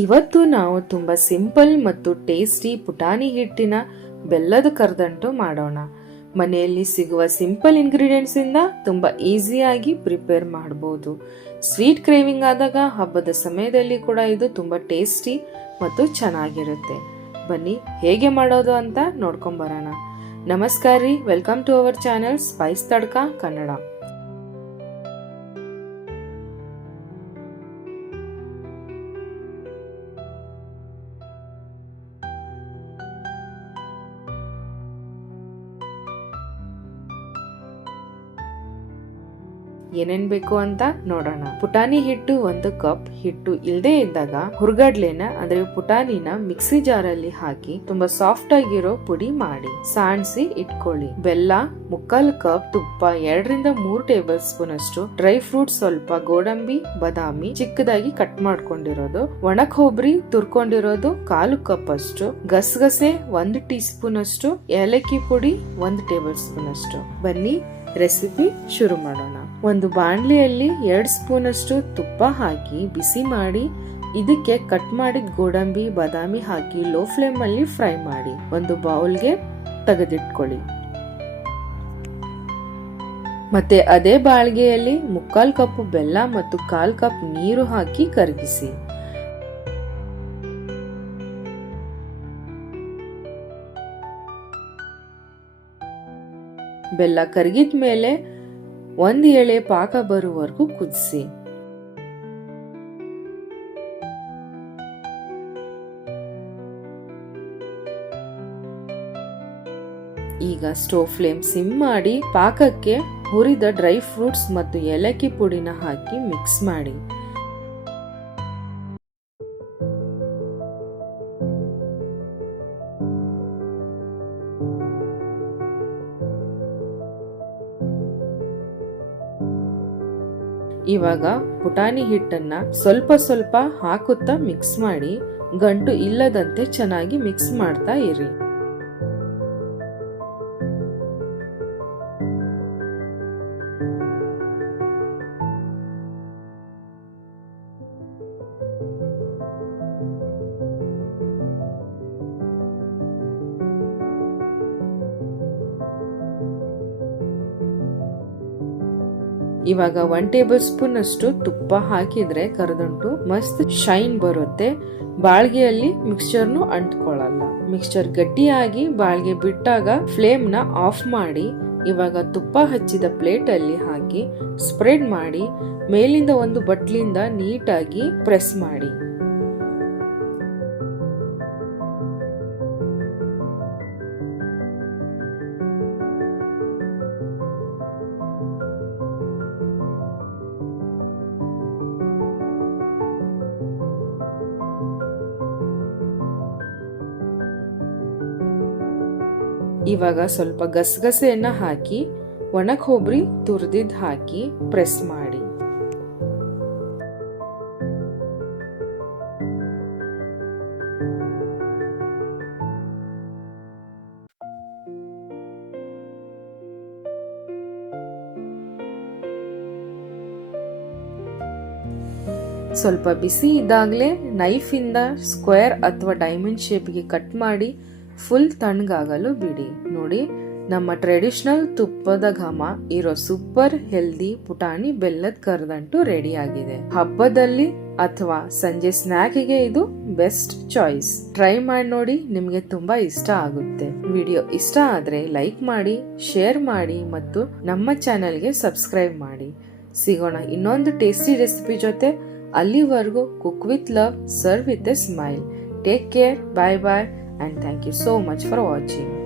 ಇವತ್ತು ನಾವು ತುಂಬಾ ಸಿಂಪಲ್ ಮತ್ತು ಟೇಸ್ಟಿ ಪುಟಾಣಿ ಹಿಟ್ಟಿನ ಬೆಲ್ಲದ ಕರದಂಟು ಮಾಡೋಣ. ಮನೆಯಲ್ಲಿ ಸಿಗುವ ಸಿಂಪಲ್ ಇಂಗ್ರೀಡಿಯೆಂಟ್ಸ್ ಇಂದ ತುಂಬಾ ಈಸಿಯಾಗಿ ಪ್ರಿಪೇರ್ ಮಾಡಬಹುದು. ಸ್ವೀಟ್ ಕ್ರೇವಿಂಗ್ ಆದಾಗ ಹಬ್ಬದ ಸಮಯದಲ್ಲಿ ಕೂಡ ಇದು ತುಂಬಾ ಟೇಸ್ಟಿ ಮತ್ತು ಚೆನ್ನಾಗಿರುತ್ತೆ. ಬನ್ನಿ ಹೇಗೆ ಮಾಡೋದು ಅಂತ ನೋಡ್ಕೊಂಡ್ ಬರೋಣ. ನಮಸ್ಕಾರ ರೀ, welcome to our channel spice Tadka Kannada. ಏನೇನ್ ಬೇಕು ಅಂತ ನೋಡೋಣ. ಪುಟಾಣಿ ಹಿಟ್ಟು 1 ಕಪ್. ಹಿಟ್ಟು ಇಲ್ಲದೆ ಇದ್ದಾಗ ಹುರ್ಗಡ್ಲೆನ ಅಂದ್ರೆ ಪುಟಾಣಿನ ಮಿಕ್ಸಿ ಜಾರಲ್ಲಿ ಹಾಕಿ ತುಂಬಾ ಸಾಫ್ಟ್ ಆಗಿರೋ ಪುಡಿ ಮಾಡಿ ಸಾಣಿಸಿ ಇಟ್ಕೊಳ್ಳಿ. ಬೆಲ್ಲ 3/4 ಕಪ್. ತುಪ್ಪ 2 ರಿಂದ 3 ಟೇಬಲ್ ಸ್ಪೂನ್ ಅಷ್ಟು. ಡ್ರೈ ಫ್ರೂಟ್ ಸ್ವಲ್ಪ ಗೋಡಂಬಿ, ಬಾದಾಮಿ ಚಿಕ್ಕದಾಗಿ ಕಟ್ ಮಾಡ್ಕೊಂಡಿರೋದು. ಒಣ ಕೊಬ್ಬರಿ ತುರ್ಕೊಂಡಿರೋದು 1/4 ಕಪ್ ಅಷ್ಟು. ಗಸಗಸೆ 1 ಟೀ ಸ್ಪೂನ್ ಅಷ್ಟು. ಏಲಕ್ಕಿ ಪುಡಿ 1 ಟೇಬಲ್ ಸ್ಪೂನ್ ಅಷ್ಟು. ಬನ್ನಿ ರೆಸಿಪಿ ಶುರು ಮಾಡೋಣ. ಒಂದು ಬಾಣಲಿಯಲ್ಲಿ 2 ಸ್ಪೂನ್ ಅಷ್ಟು ತುಪ್ಪ ಹಾಕಿ ಬಿಸಿ ಮಾಡಿ ಇದಕ್ಕೆ ಕಟ್ ಮಾಡಿದ ಗೋಡಂಬಿ, ಬಾದಾಮಿ ಹಾಕಿ ಲೋ ಫ್ಲೇಮ್ ಅಲ್ಲಿ ಫ್ರೈ ಮಾಡಿ ಒಂದು ಬೌಲ್ಗೆ ತೆಗೆದಿಟ್ಕೊಳ್ಳಿ. ಮತ್ತೆ ಅದೇ ಬಾಳ್ಗೆಯಲ್ಲಿ 3/4 ಕಪ್ ಬೆಲ್ಲ ಮತ್ತು 1/4 ಕಪ್ ನೀರು ಹಾಕಿ ಕರಗಿಸಿ. ಬೆಲ್ಲ ಕರಗಿದ ಮೇಲೆ 1 ಎಳೆ ಪಾಕ ಬರುವವರೆಗೂ ಕುದಿಸಿ. ಈಗ ಸ್ಟೋವ್ ಫ್ಲೇಮ್ ಸಿಮ್ ಮಾಡಿ ಪಾಕಕ್ಕೆ ಹುರಿದ ಡ್ರೈ ಫ್ರೂಟ್ಸ್ ಮತ್ತು ಏಲಕ್ಕಿ ಪುಡಿನ ಹಾಕಿ ಮಿಕ್ಸ್ ಮಾಡಿ. ಇವಾಗ ಪುಟಾಣಿ ಹಿಟ್ಟನ್ನ ಸ್ವಲ್ಪ ಸ್ವಲ್ಪ ಹಾಕುತ್ತಾ ಮಿಕ್ಸ್ ಮಾಡಿ ಗಂಟು ಇಲ್ಲದಂತೆ ಚೆನ್ನಾಗಿ ಮಿಕ್ಸ್ ಮಾಡ್ತಾ ಇರಿ. ಇವಾಗ 1 ಟೇಬಲ್ ಸ್ಪೂನ್ ಅಷ್ಟು ತುಪ್ಪ ಹಾಕಿದ್ರೆ ಕರದಂಟು ಮಸ್ತ್ ಶೈನ್ ಬರುತ್ತೆ. ಬಾಳ್ಗೆಯಲ್ಲಿ ಮಿಕ್ಸ್ಚರ್ನು ಅಂಟ್ಕೊಳ್ಳಲ್ಲ. ಮಿಕ್ಸ್ಚರ್ ಗಟ್ಟಿಯಾಗಿ ಬಾಳ್ಗೆ ಬಿಟ್ಟಾಗ ಫ್ಲೇಮ್ ನ ಆಫ್ ಮಾಡಿ ಇವಾಗ ತುಪ್ಪ ಹಚ್ಚಿದ ಪ್ಲೇಟ್ ಅಲ್ಲಿ ಹಾಕಿ ಸ್ಪ್ರೆಡ್ ಮಾಡಿ ಮೇಲಿಂದ ಒಂದು ಬಟ್ಲಿಂದ ನೀಟಾಗಿ ಪ್ರೆಸ್ ಮಾಡಿ. ಇವಾಗ ಸ್ವಲ್ಪ ಗಸಗಸೆಯನ್ನ ಹಾಕಿ ಒಣ ಕೊಬ್ಬರಿ ತುರಿದಿದ್ ಹಾಕಿ ಪ್ರೆಸ್ ಮಾಡಿ. ಸ್ವಲ್ಪ ಬಿಸಿ ಇದ್ದಾಗಲೇ ನೈಫ್ ಇಂದ ಸ್ಕ್ವೇರ್ ಅಥವಾ ಡೈಮಂಡ್ ಶೇಪ್ಗೆ ಕಟ್ ಮಾಡಿ ಫುಲ್ ತಣ್ಣಗಾಗಲು ಬಿಡಿ. ನೋಡಿ, ನಮ್ಮ ಟ್ರೆಡಿಷನಲ್ ತುಪ್ಪದ ಘಮ ಇರೋ ಸೂಪರ್ ಹೆಲ್ದಿ ಪುಟಾಣಿ ಬೆಲ್ಲದ ಕರದಂಟು ರೆಡಿ ಆಗಿದೆ. ಹಬ್ಬದಲ್ಲಿ ಅಥವಾ ಸಂಜೆ ಸ್ನ್ಯಾಕ್ಗೆ ಇದು ಬೆಸ್ಟ್ ಚಾಯ್ಸ್. ಟ್ರೈ ಮಾಡಿ ನೋಡಿ, ನಿಮ್ಗೆ ತುಂಬಾ ಇಷ್ಟ ಆಗುತ್ತೆ. ವಿಡಿಯೋ ಇಷ್ಟ ಆದ್ರೆ ಲೈಕ್ ಮಾಡಿ, ಶೇರ್ ಮಾಡಿ ಮತ್ತು ನಮ್ಮ ಚಾನೆಲ್ಗೆ ಸಬ್ಸ್ಕ್ರೈಬ್ ಮಾಡಿ. ಸಿಗೋಣ ಇನ್ನೊಂದು ಟೇಸ್ಟಿ ರೆಸಿಪಿ ಜೊತೆ. ಅಲ್ಲಿವರೆಗೂ cook with love, serve with a smile. Take care, bye bye and thank you so much for watching.